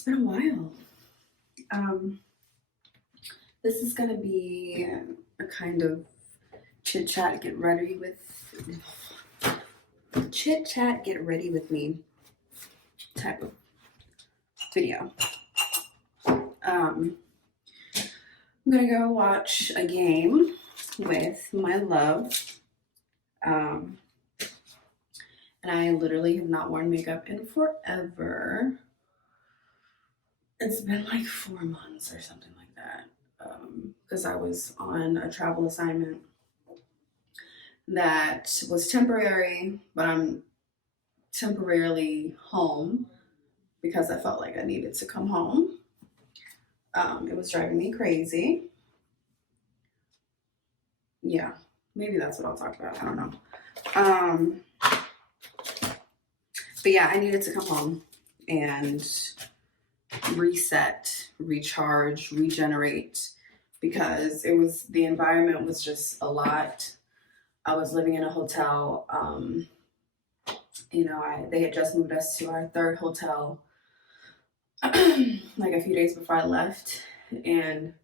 It's been a while. This is gonna be a kind of chit chat, get ready with me type of video. I'm gonna go watch a game with my love. And I literally have not worn makeup in forever. It's been like 4 months or something like that. Because I was on a travel assignment that was temporary, but I'm temporarily home because I felt like I needed to come home. It was driving me crazy. Yeah, maybe that's what I'll talk about. I don't know. But yeah, I needed to come home and reset, recharge, regenerate because the environment was just a lot. I was living in a hotel. They had just moved us to our third hotel like a few days before I left. And,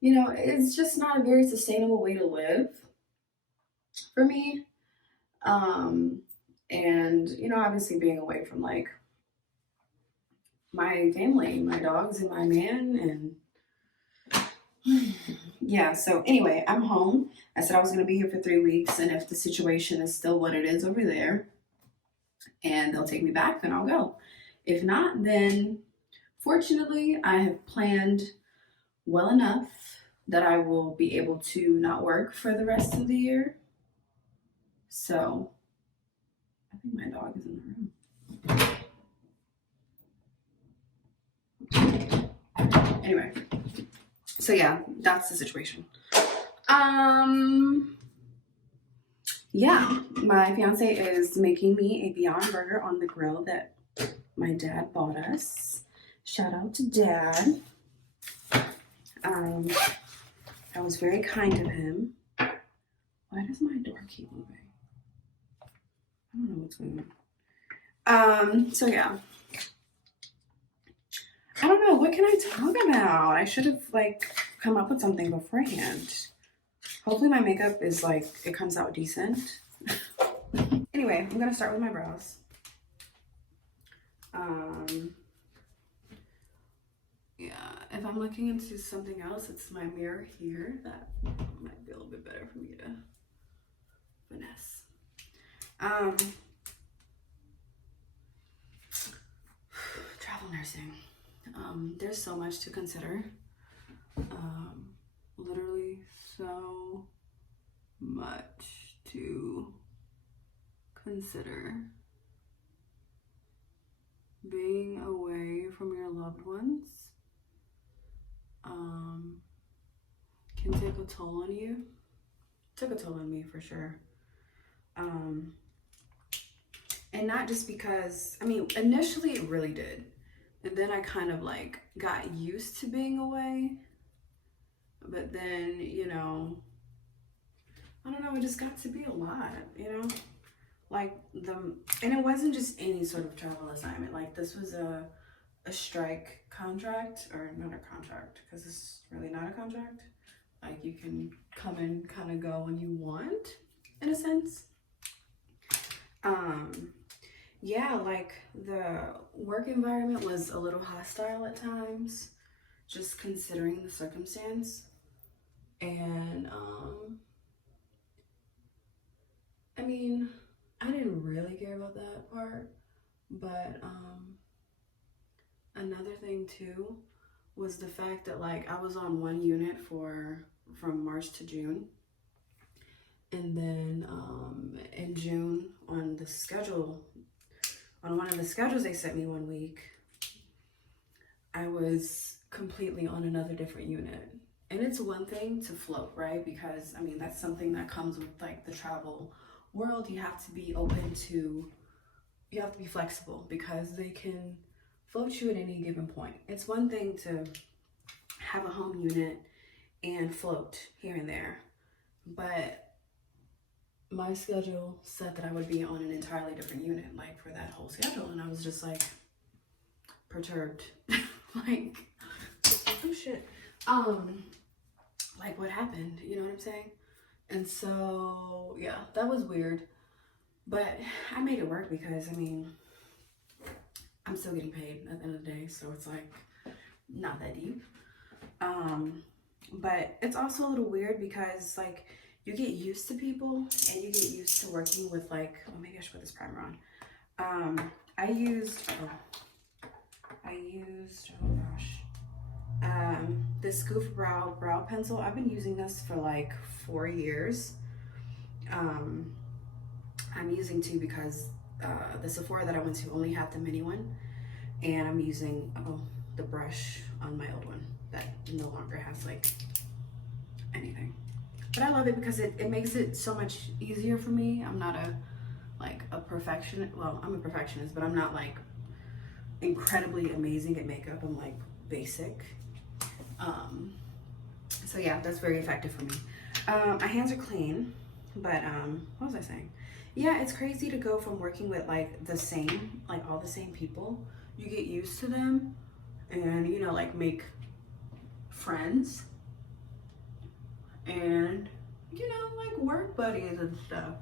it's just not a very sustainable way to live for me. And, obviously being away from like my family, my dogs and my man. And yeah, so anyway, I'm home. I said I was going to be here for 3 weeks. And if the situation is still what it is over there and they'll take me back, then I'll go. If not, then fortunately, I have planned well enough that I will be able to not work for the rest of the year. So I think my dog is in the room. Anyway, so yeah, that's the situation. Yeah, my fiance is making me a Beyond Burger on the grill that my dad bought us. Shout out to Dad. That was very kind of him. Why does my door keep moving? I don't know what's going on. So yeah. I don't know, what can I talk about? I should have come up with something beforehand. Hopefully my makeup is it comes out decent. Anyway, I'm gonna start with my brows. Yeah, if I'm looking into something else, it's my mirror here. That might be a little bit better for me to finesse. Travel nursing. There's so much to consider. Literally so much to consider. Being away from your loved ones can take a toll on you. Took a toll on me for sure. And not just because, initially it really did. And then I kind of got used to being away. But then, I don't know, it just got to be a lot, and it wasn't just any sort of travel assignment. This was a strike contract, or not a contract, because it's really not a contract. You can come and kind of go when you want, in a sense. Yeah, the work environment was a little hostile at times, just considering the circumstance. And I didn't really care about that part, but another thing too was the fact that I was on one unit from March to June, and then in June on one of the schedules they sent me 1 week, I was completely on another different unit. And it's one thing to float, right? Because that's something that comes with the travel world. You have to be you have to be flexible because they can float you at any given point. It's one thing to have a home unit and float here and there, but my schedule said that I would be on an entirely different unit for that whole schedule, and I was just perturbed. Like, oh shit. Like what happened, you know what I'm saying? And so, yeah, that was weird. But I made it work because, I mean, I'm still getting paid at the end of the day. So it's like, not that deep. But it's also a little weird because like you get used to people and you get used to working with like, oh, maybe I should put this primer on. I used, oh gosh, this Goof brow pencil. I've been using this for like 4 years. I'm using two because the Sephora that I went to only had the mini one, and I'm using the brush on my old one that no longer has like anything. But I love it because it makes it so much easier for me. I'm not a perfectionist. Well, I'm a perfectionist, but I'm not like incredibly amazing at makeup. I'm like basic. So yeah, that's very effective for me. My hands are clean, but what was I saying? Yeah, it's crazy to go from working with like all the same people. You get used to them and, you know, like make friends and, you know, like work buddies and stuff.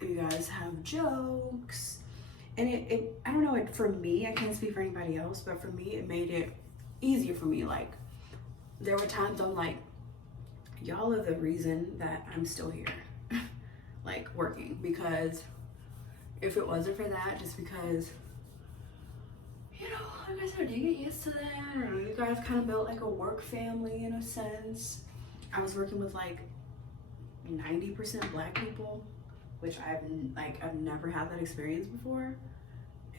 You guys have jokes. And I don't know, for me, I can't speak for anybody else, but for me, it made it easier for me. Like, there were times I'm like, y'all are the reason that I'm still here, like working, because if it wasn't for that, just because, you know, like I said, you get used to that, or you guys kind of built like a work family in a sense. I was working with like 90% Black people, which I've never had that experience before.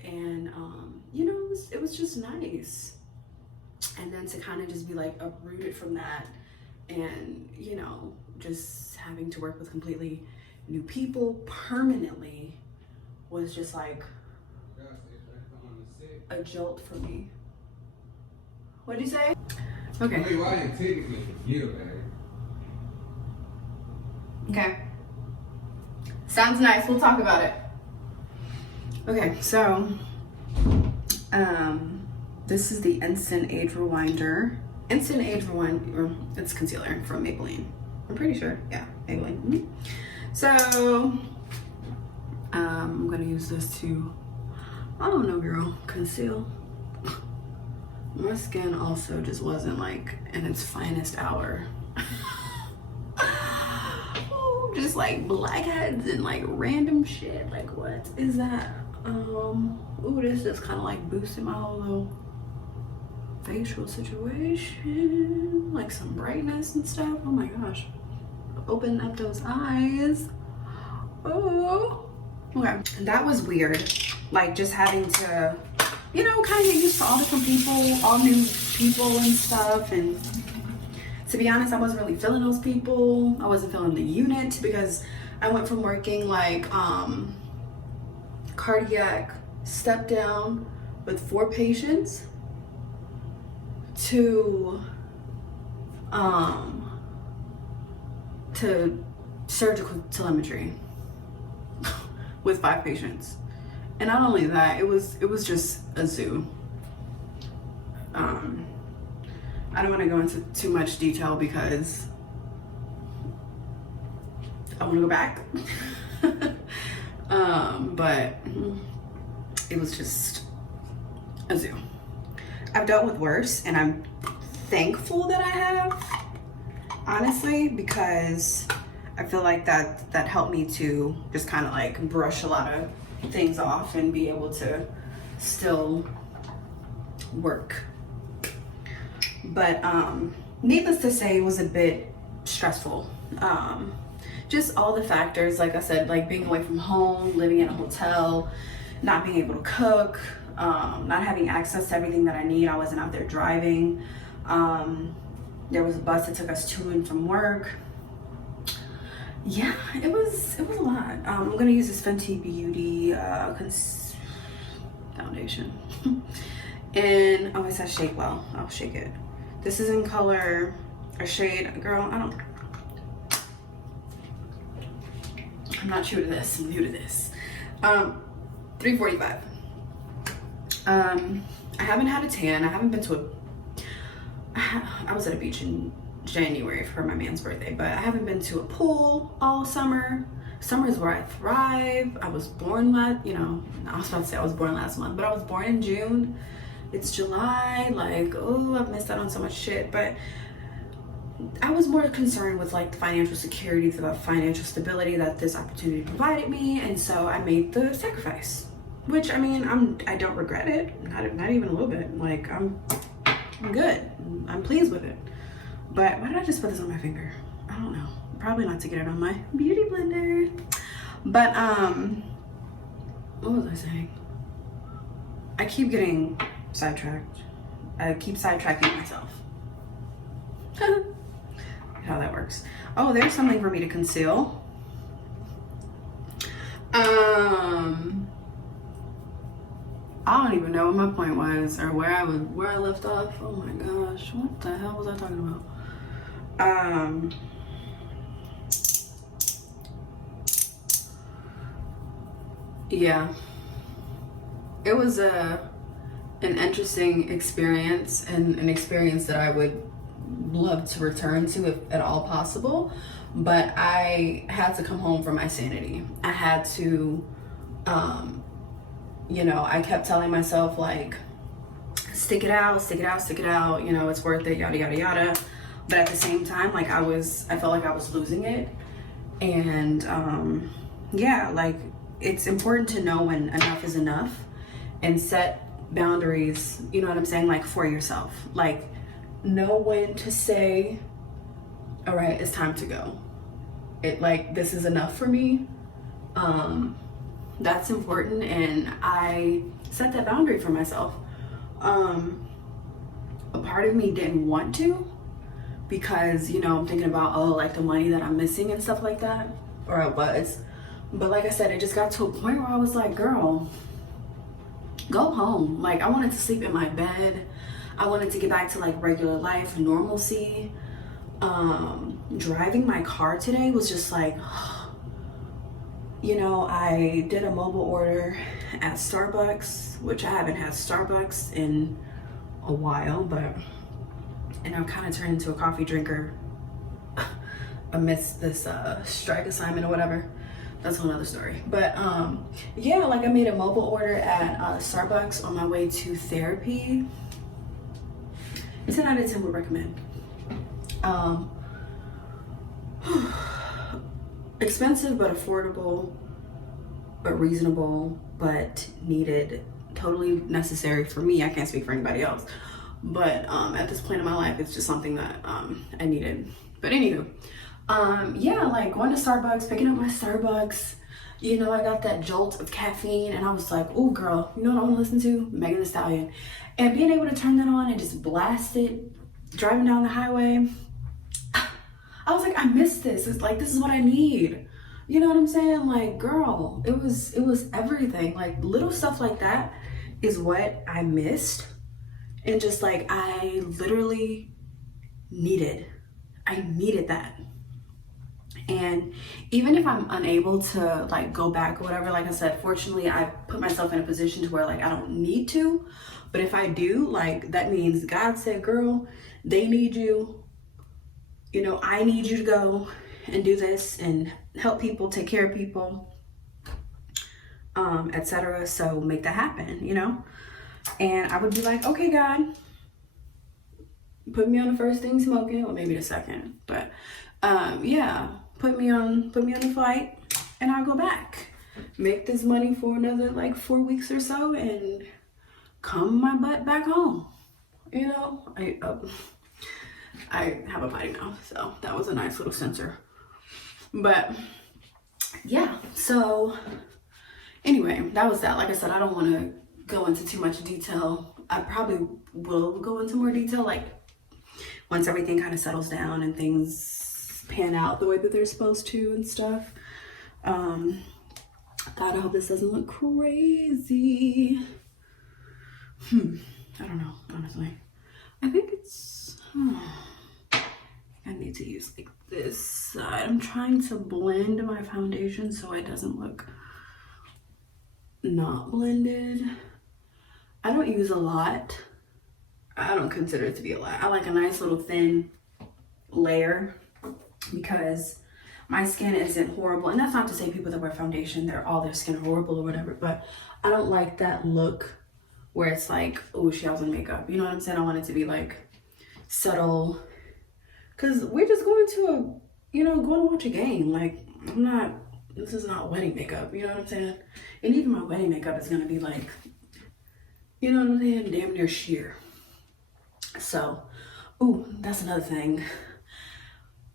And, you know, it was just nice. And then to kind of just be like uprooted from that and, you know, just having to work with completely new people permanently was just like a jolt for me. What'd you say? Okay. Wait, why you taking me from you, man? Okay. Sounds nice. We'll talk about it. Okay, so this is the Instant Age Rewinder. Instant Age Rewinder, it's concealer from Maybelline. I'm pretty sure. Yeah, Maybelline. Mm-hmm. So I'm gonna use this to, I don't know, girl, conceal. My skin also just wasn't like in its finest hour. Just like blackheads and like random shit. Like, what is that? Ooh, this just kind of like boosted my whole little facial situation. Like some brightness and stuff. Oh my gosh. Open up those eyes. Oh. Okay. And that was weird. Like just having to, you know, kind of get used to all different people, all new people and stuff. And to be honest, I wasn't really feeling those people. I wasn't feeling the unit because I went from working like cardiac step down with 4 patients to surgical telemetry with 5 patients. And not only that, it was just a zoo. I don't want to go into too much detail because I want to go back. But it was just a zoo. I've dealt with worse, and I'm thankful that I have, honestly, because I feel like that helped me to just kind of like brush a lot of things off and be able to still work. But needless to say, it was a bit stressful. Just all the factors, like I said, like being away from home, living in a hotel, not being able to cook, not having access to everything that I need. I wasn't out there driving. There was a bus that took us to and from work. Yeah, it was a lot. I'm gonna use this Fenty Beauty foundation. And oh, it says shake well. I'll shake it. This is in color or shade, girl. I'm not true to this. I'm new to this. 345. I haven't had a tan. I haven't been to I was at a beach in January for my man's birthday, but I haven't been to a pool all summer. Summer is where I thrive. I was born I was about to say I was born last month, but I was born in June. It's July. Like, oh, I've missed out on so much shit. But I was more concerned with like the financial security, the financial stability that this opportunity provided me, and so I made the sacrifice. Which, I mean, I don't regret it. Not even a little bit. Like, I'm good. I'm pleased with it. But why did I just put this on my finger? I don't know. Probably not to get it on my beauty blender. But what was I saying? I keep getting sidetracked. I keep sidetracking myself. How that works. Oh, there's something for me to conceal. I don't even know what my point was or where I left off. Oh my gosh, what the hell was I talking about? Yeah, it was an interesting experience, and an experience that I would love to return to if at all possible. But I had to come home for my sanity. I had to I kept telling myself, like, stick it out, it's worth it, yada, yada, yada. But at the same time, like, I felt like I was losing it. And, like, it's important to know when enough is enough and set boundaries, you know what I'm saying? Like, for yourself. Like, know when to say, all right, it's time to go. This is enough for me. That's important, and I set that boundary for myself. A part of me didn't want to, because I'm thinking about like the money that I'm missing and stuff like that, or I was. But like I said, it just got to a point where I was like, girl, go home. Like, I wanted to sleep in my bed. I wanted to get back to like regular life, normalcy. Driving my car today was just like, I did a mobile order at Starbucks, which I haven't had Starbucks in a while, and I've kind of turned into a coffee drinker amidst this strike assignment or whatever. That's a whole other story. But like, I made a mobile order at Starbucks on my way to therapy. 10 out of 10 would recommend. Expensive but affordable, but reasonable, but needed, totally necessary for me. I can't speak for anybody else, but at this point in my life, it's just something that I needed. But anywho, like going to Starbucks, picking up my Starbucks, I got that jolt of caffeine, and I was like, oh girl, you know what I want to listen to? Megan Thee Stallion. And being able to turn that on and just blast it, driving down the highway, I was like, I miss this. It's like, this is what I need. You know what I'm saying? Like, girl, it was everything. Like, little stuff like that is what I missed. And just like, I literally needed that. And even if I'm unable to like go back or whatever, like I said, fortunately I put myself in a position to where like I don't need to. But if I do, like, that means God said, girl, they need you. I need you to go and do this and help people, take care of people, etc. So make that happen, And I would be like, okay, God, put me on the first thing smoking, or maybe the second. But put me on the flight, and I'll go back. Make this money for another like 4 weeks or so, and come my butt back home. I have a potty mouth, so that was a nice little censor. But yeah, so anyway, that was that. Like I said, I don't want to go into too much detail. I probably will go into more detail, like once everything kind of settles down and things pan out the way that they're supposed to and stuff. God, I hope this doesn't look crazy. I don't know, honestly. I think it's, I need to use like this side. I'm trying to blend my foundation so it doesn't look not blended. I don't use a lot. I don't consider it to be a lot. I like a nice little thin layer because my skin isn't horrible. And that's not to say people that wear foundation, all their skin horrible or whatever, but I don't like that look where it's like, oh, she has on makeup. You know what I'm saying? I want it to be like subtle. Cause we're just going to going to watch a game. Like, this is not wedding makeup. You know what I'm saying? And even my wedding makeup is gonna be like, you know what I'm saying? Damn near sheer. So, ooh, that's another thing.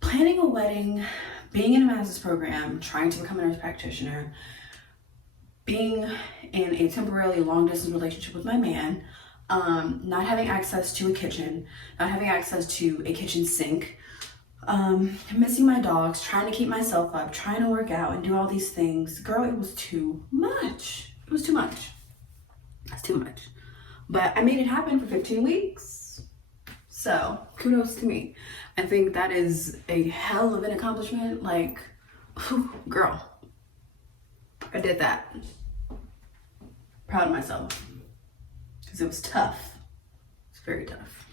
Planning a wedding, being in a master's program, trying to become a nurse practitioner, being in a temporarily long distance relationship with my man, not having access to a kitchen, not having access to a kitchen sink, missing my dogs, trying to keep myself up, trying to work out and do all these things. Girl, it was too much. It was too much. That's too much. But I made it happen for 15 weeks. So kudos to me. I think that is a hell of an accomplishment. Like, whew, girl, I did that. Proud of myself. Because it was tough. It's very tough.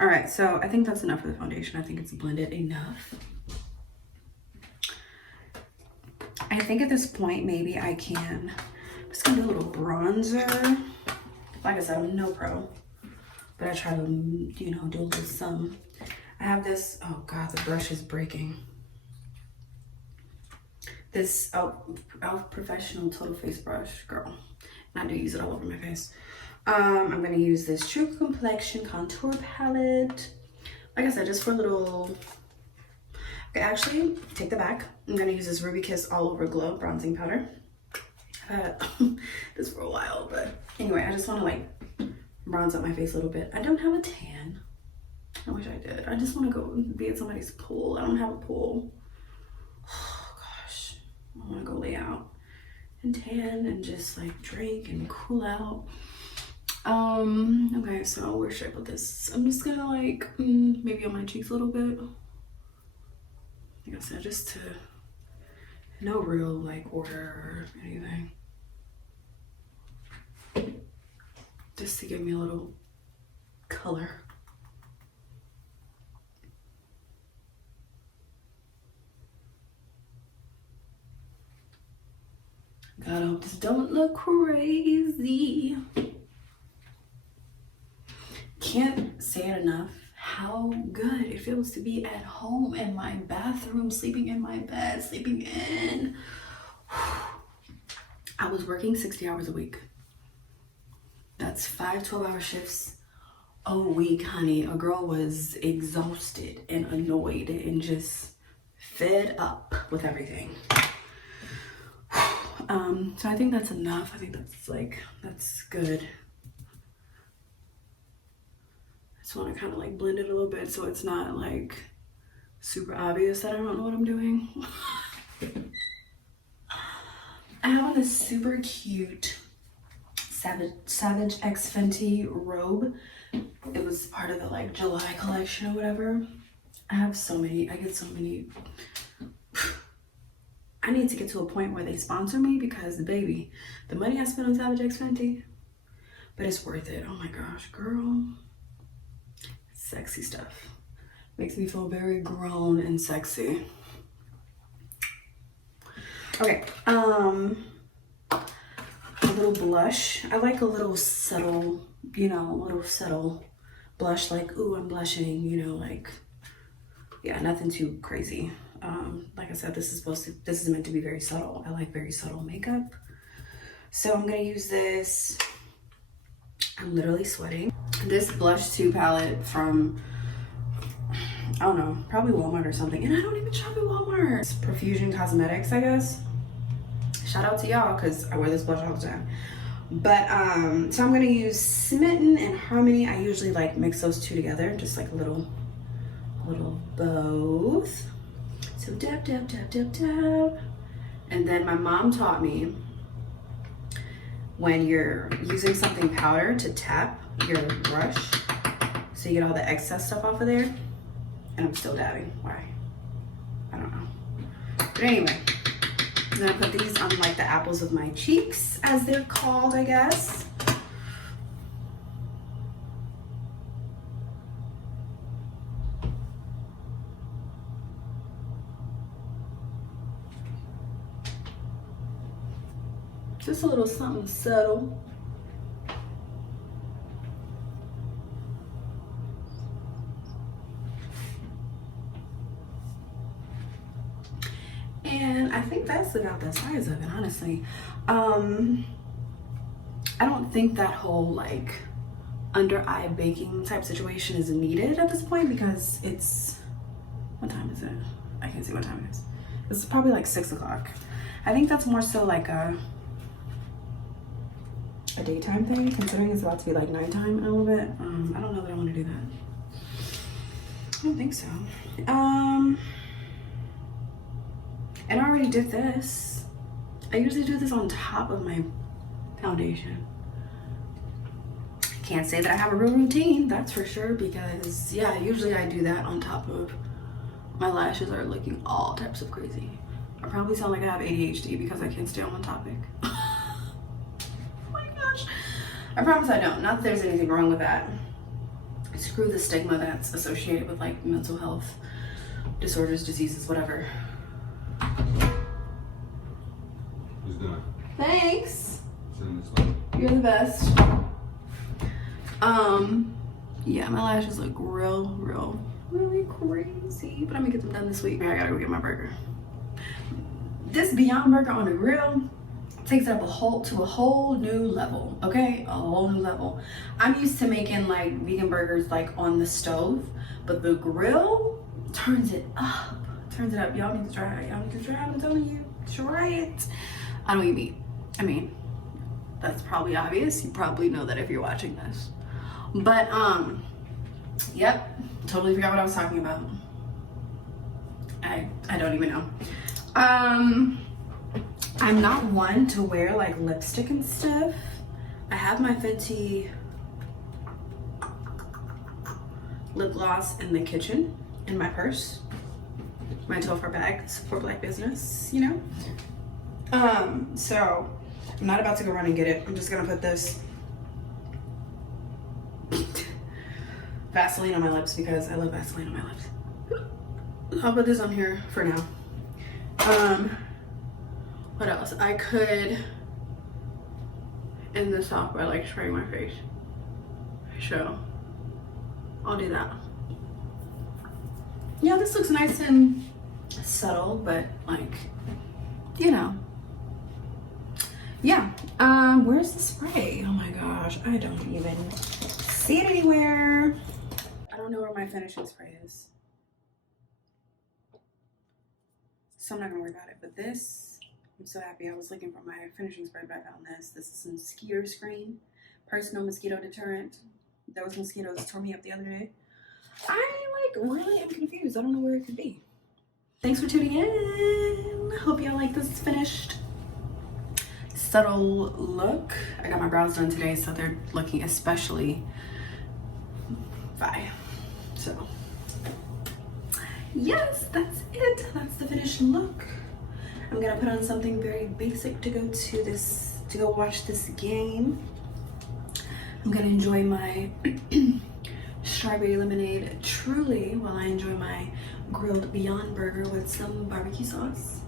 All right, so I think that's enough for the foundation. I think it's blended enough. I think at this point, maybe I'm just gonna do a little bronzer. Like I said, I'm no pro, but I try to, do a little some. I have this, oh God, the brush is breaking. This Elf Professional Total Face Brush, girl. And I do use it all over my face. I'm gonna use this True Complexion Contour Palette. Like I said, just for a little, okay, actually, take the back. I'm gonna use this Ruby Kiss All Over Glow Bronzing Powder. I've had this for a while, but anyway, I just wanna like bronze up my face a little bit. I don't have a tan. I wish I did. I just wanna go be at somebody's pool. I don't have a pool. Oh gosh, I wanna go lay out and tan and just like drink and cool out. Okay, so where should I put this? I'm just gonna like, maybe on my cheeks a little bit. Like I said, just to, no real like order or anything. Just to give me a little color. God, I hope this don't look crazy. Can't say it enough how good it feels to be at home in my bathroom, sleeping in my bed, sleeping in. I was working 60 hours a week. That's 5 12-hour shifts a week, honey. A girl was exhausted and annoyed and just fed up with everything. So I think that's enough. I think that's good. Just want to kind of like blend it a little bit so it's not like super obvious that I don't know what I'm doing. I have on this super cute Savage X Fenty robe. It was part of the like July collection or whatever. I get so many. I need to get to a point where they sponsor me because baby, the money I spent on Savage X Fenty, but it's worth it. Oh my gosh, girl. Sexy stuff. Makes me feel very grown and sexy. Okay, a little blush. I like a little subtle, blush, like, ooh, I'm blushing, like, yeah, nothing too crazy. Like I said, this is meant to be very subtle. I like very subtle makeup. So I'm gonna use this. I'm literally sweating. This Blush 2 palette from, I don't know, probably Walmart or something. And I don't even shop at Walmart. It's Profusion Cosmetics, I guess. Shout out to y'all, because I wear this blush all the time. But, so I'm gonna use Smitten and Harmony. I usually like mix those two together, just like a little both. So dab, dab, dab, dab, dab. And then my mom taught me when you're using something powder to tap your brush so you get all the excess stuff off of there. And I'm still dabbing. Why? I don't know. But anyway, I'm gonna put these on like the apples of my cheeks, as they're called, I guess. Just a little something subtle. And I think that's about the size of it, honestly. I don't think that whole like under eye baking type situation is needed at this point because it's, what time is it? I can't see what time it is. It's probably like 6 o'clock. I think that's more so like a daytime thing, considering it's about to be like nighttime in a little bit. I don't know that I want to do that. I don't think so. And I already did this. I usually do this on top of my foundation. Can't say that I have a real routine, that's for sure, because yeah, usually I do that on top of my lashes are looking all types of crazy. I probably sound like I have ADHD because I can't stay on one topic. Oh my gosh. I promise I don't. Not that there's anything wrong with that. Screw the stigma that's associated with like mental health disorders, diseases, whatever. Who's done? Thanks. Send this one. You're the best. Yeah, my lashes look really crazy, but I'm gonna get them done this week. I gotta go get my burger. This Beyond Burger on the grill takes it up to a whole new level, okay? A whole new level. I'm used to making like vegan burgers like on the stove, but the grill turns it up. Turns it up. Y'all need to try it. Y'all need to try it. I'm telling you, try it. I don't eat meat. I mean, that's probably obvious. You probably know that if you're watching this. But yep, totally forgot what I was talking about. I don't even know. I'm not one to wear like lipstick and stuff. I have my Fenty lip gloss in the kitchen in my purse, my 12-hour bag for Black business, you know. So I'm not about to go run and get it. I'm just gonna put this Vaseline on my lips because I love Vaseline on my lips. I'll put this on here for now. What else? I could end this off by like spraying my face. So I'll do that. Yeah, this looks nice and subtle, but like, you know. Yeah, where's the spray? Oh my gosh, I don't even see it anywhere. I don't know where my finishing spray is. So I'm not gonna worry about it, but this, I'm so happy. I was looking for my finishing spray, but I found this. This is some mosquito screen, personal mosquito deterrent. Those mosquitoes tore me up the other day. I like really am confused. I don't know where it could be. Thanks for tuning in. Hope y'all like this finished subtle look. I got my brows done today, so they're looking especially fine. So yes, that's it. That's the finished look. I'm gonna put on something very basic to go watch this game. I'm gonna enjoy my strawberry lemonade truly while I enjoy my grilled Beyond Burger with some barbecue sauce.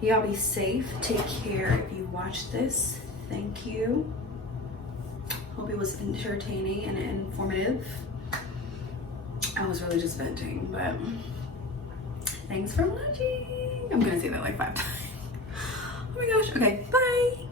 Y'all be safe. Take care if you watch this. Thank you. Hope it was entertaining and informative. I was really just venting, but thanks for watching. I'm gonna say that like 5 times. Oh my gosh. Okay, bye.